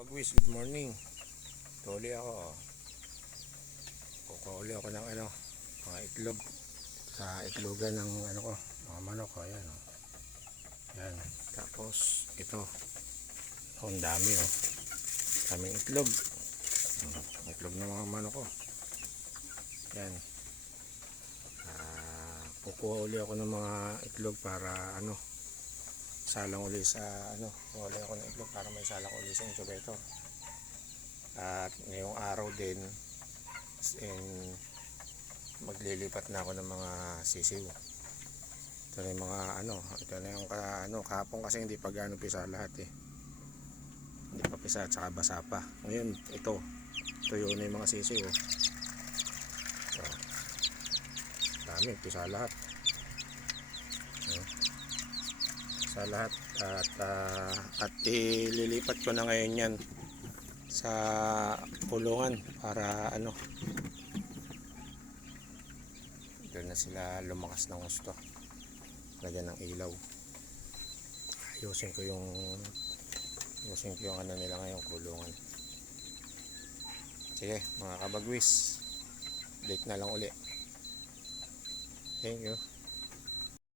Bagwis, good morning. Tuli ako. Kukuuli ako ng mga itlog sa itlogan ng ko, mga manok ko. Ayan, oh. Ayan. Tapos ito. Ang dami, oh. Daming itlog. Itlog ng mga manok ko. Ayan. Kukuha uli ako ng mga itlog para salang uli sa kuha uli ako ng itlog para may salang uli sa incubator. At ngayong araw din maglilipat na ako ng mga sisiw. Ito na yung mga ito na yung kahapon kasi hindi pa gaano pisa lahat hindi pa pisa at saka basa pa. Ngayon ito yun na yung mga sisiw, oh. So, dami pisa lahat, sa lahat at ililipat ko na ngayon yan sa kulungan para doon na sila lumakas ng gusto. Lagyan ng ilaw. Ayusin ko yung nila ngayong kulungan. Sige mga kabagwis, update na lang uli. Thank you.